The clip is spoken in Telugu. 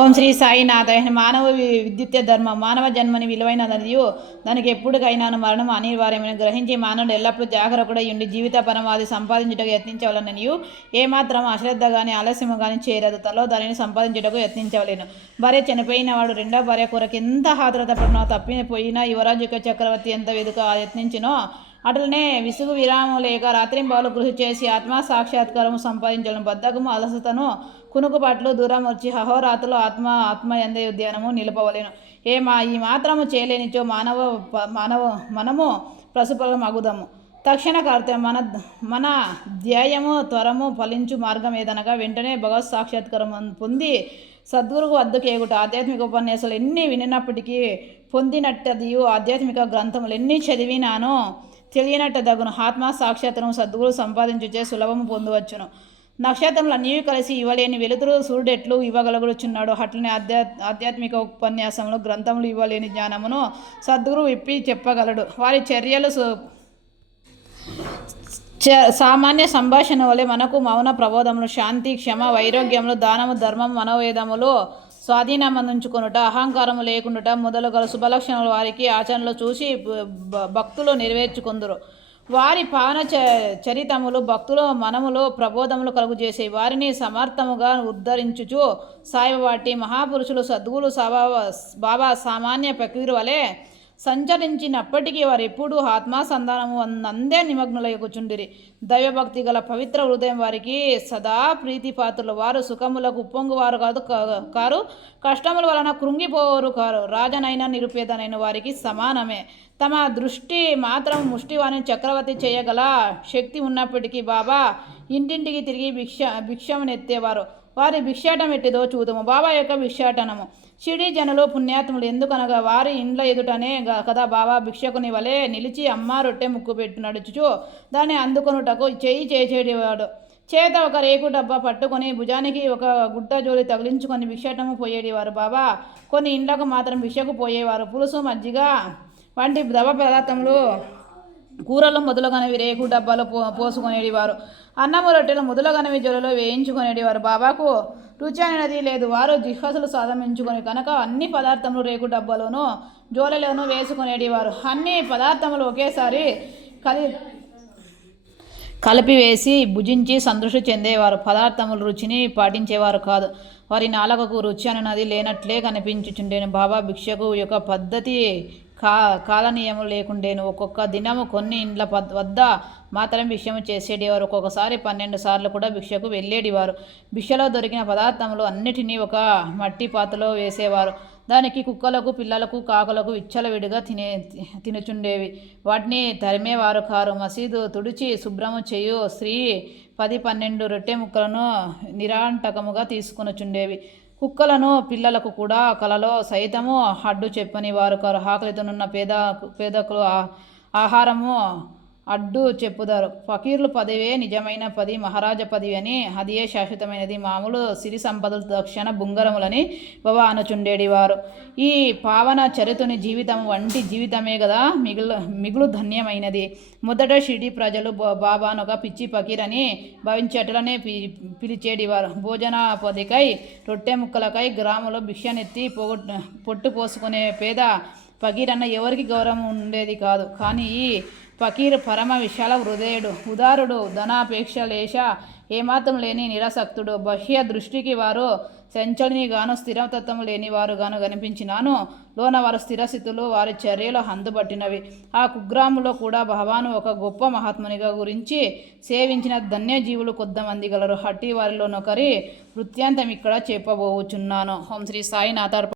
ఓం శ్రీ సాయినాథ. మానవ విద్యుత్య ధర్మం. మానవ జన్మని విలువైనదనియు దానికి ఎప్పటికైనాను మరణం అనివార్యమైన గ్రహించి మానవుడు ఎల్లప్పుడూ జాగరూకుడై ఉండి జీవిత పరమాది సంపాదించుటకు యత్నించవలననియు ఏమాత్రం అశ్రద్ధ కానీ ఆలస్యము కానీ చేరదు. తలో దానిని సంపాదించుటకు యత్నించవలేను. భార్య చనిపోయిన వాడు రెండో భార్య కొరకు ఎంత హాతురత పడినో, తప్పిపోయినా యువరాజు చక్రవర్తి ఎంత వెదుక యత్నించినో అటులనే విసుగు విరామం లేక రాత్రింబాలు కృషి చేసి ఆత్మ సాక్షాత్కారము సంపాదించడం, బద్ధకము అలసతను కునుకుపాట్లు దూరం వచ్చి అహోరాత్రులు ఆత్మ ఎందే ఉద్యానము నిలపవలేను. ఈ మాత్రము చేయలేనిచో మనము ప్రసుఫలం అగుదము. తక్షణ కర్తవ్యం మన ధ్యేయము త్వరము ఫలించు మార్గం ఏదనగా వెంటనే భగవత్ సాక్షాత్కారం పొంది సద్గురుకు వద్దకు ఏగుట. ఆధ్యాత్మిక ఉపన్యాసాలు ఎన్ని వినినప్పటికీ పొందినట్టదియు ఆధ్యాత్మిక గ్రంథములు ఎన్ని చదివినానో తెలియనట్టు దగును. ఆత్మ సాక్షాత్కారం సద్గురు సంపాదించుచే సులభము పొందవచ్చును. నక్షత్రములు అన్నీ కలిసి ఇవ్వలేని వెలుతురు సూర్యుడెట్లు ఇవ్వగలుగుచున్నాడు, అట్లనే ఆధ్యాత్మిక ఉపన్యాసములు గ్రంథములు ఇవ్వలేని జ్ఞానమును సద్గురు విప్పి చెప్పగలడు. వారి చర్యలు సామాన్య సంభాషణ వలె మనకు మౌన ప్రబోధములు, శాంతి, క్షమ, వైరాగ్యములు, దానము, ధర్మం, మనోవేదములు స్వాధీనమందించుకొనుట, అహంకారము లేకుండుట మొదలుగల శుభలక్షణాలు వారికి ఆచరణలో చూసి భక్తులు నెరవేర్చుకొందురు. వారి పావన చరితములు భక్తులు మనములో ప్రబోధములు కలుగు చేసే వారిని సమర్థముగా ఉద్ధరించుచు సాయిబాటి మహాపురుషులు సద్గురు బాబా సామాన్య ప్రకృతి వలె సంచరించినప్పటికీ వారు ఎప్పుడూ ఆత్మాసంధానము అందే నిమగ్నులై కూర్చుండిరి. దైవభక్తి గల పవిత్ర హృదయం వారికి సదా ప్రీతిపాత్రులు. వారు సుఖములకు ఉప్పొంగువారు కారు, కష్టముల వలన కృంగిపోవారు కారు. రాజనైనా నిరుపేదనైన వారికి సమానమే. తమ దృష్టి మాత్రం ముష్టివాణి చక్రవర్తి చేయగల శక్తి ఉన్నప్పటికీ బాబా ఇంటింటికి తిరిగి భిక్షమునెత్తేవారు. వారి భిక్షాటం ఎట్టిదో చూద్దాము. బాబా యొక్క భిక్షాటనము. షిరిడి జనులు పుణ్యాత్ములు. ఎందుకనగా వారి ఇండ్ల ఎదుటనే కదా బాబా భిక్షకుని వలె నిలిచి అమ్మ రొట్టె ముక్కు పెట్టు నడుచుచు దాన్ని అందుకొనుటకు చేసేటివాడు. చేత ఒక రేకు డబ్బా పట్టుకొని భుజానికి ఒక గుడ్డ జోలి తగిలించుకొని భిక్షాటము పోయేటివారు. బాబా కొన్ని ఇండ్లకు మాత్రం భిక్షకు పోయేవారు. పులుసు, మజ్జిగ వంటి ద్రవ పదార్థములు, కూరలు మొదలుగనవి రేకు డబ్బాలో పోసుకునేటివారు. అన్నము, రొట్టెలు మొదలుగనవి జోలలో వేయించుకునేటివారు. బాబాకు రుచి అనేది లేదు. వారు జిహ్వసులు సాధమించుకొని కనుక అన్ని పదార్థములు రేకు డబ్బాలోనూ జోలలోనూ వేసుకునేటివారు. అన్ని పదార్థములు ఒకేసారి కలిపివేసి భుజించి సంతృష్టి చెందేవారు. పదార్థముల రుచిని పాటించేవారు కాదు. వారి నాలుకకు రుచి అన్నది లేనట్లే కనిపించుచుండేను. బాబా భిక్షకు యొక్క పద్ధతి కాలనీయము లేకుండేను. ఒక్కొక్క దినము కొన్ని ఇండ్ల వద్ద మాత్రం భిక్షము చేసేటివారు. ఒక్కొక్కసారి 12 సార్లు కూడా భిక్షకు వెళ్ళేటివారు. భిక్షలో దొరికిన పదార్థములు అన్నిటినీ ఒక మట్టి పాత్రలో వేసేవారు. దానికి కుక్కలకు, పిల్లలకు, కాకులకు విచ్చలవిడిగా తినుచుండేవి. వాటిని తరిమేవారు కారు. మసీదు తుడిచి శుభ్రము చేయు స్త్రీ 10-12 రొట్టె ముక్కలను నిరాంటకముగా తీసుకొనుచుండేవి. కుక్కలను, పిల్లలకు కూడా కలలో సైతము అడ్డు చెప్పని వారు కారు. ఆకలితోనున్న పేదకులు ఆహారము అడ్డు చెప్పుదారు. ఫకీర్లు పదవే నిజమైన పది, మహారాజ పదవి అని అదియే శాశ్వతమైనది. మామూలు సిరి సంపదలు దక్షిణ బుంగరములని బాబా అనుచుండేటివారు. ఈ పావన చరితుని జీవితం వంటి జీవితమే కదా మిగులు ధన్యమైనది. మొదట షిరిడి ప్రజలు బాబాను ఒక పిచ్చి ఫకీర్ అని భావించేటలనే పిలిచేటివారు. భోజన పొదికై, రొట్టె ముక్కలకై గ్రామంలో భిక్షనెత్తి పొట్టు పోసుకునే పేద ఫకీర్ అన్న ఎవరికి గౌరవం ఉండేది కాదు. కానీ ఈ ఫకీర్ పరమ విశాల హృదయుడు, ఉదారుడు, ధనాపేక్ష లేశ ఏమాత్రం లేని నిరాసక్తుడు. బాహ్య దృష్టికి వారు సంచలిని గాను స్థిరతత్వం లేని వారు గాను కనిపించినాను లోన వారు స్థిరస్థితులు, వారి చర్యలు హందుబట్టినవి. ఆ కుగ్రామంలో కూడా బాబాను ఒక గొప్ప మహాత్మునిగా గురించి సేవించిన ధన్యజీవులు కొద్దిమంది గలరు. హట్టి వారిలోనొకరి వృత్తాంతం ఇక్కడ చెప్పబోచున్నాను. ఓం శ్రీ సాయినాథ.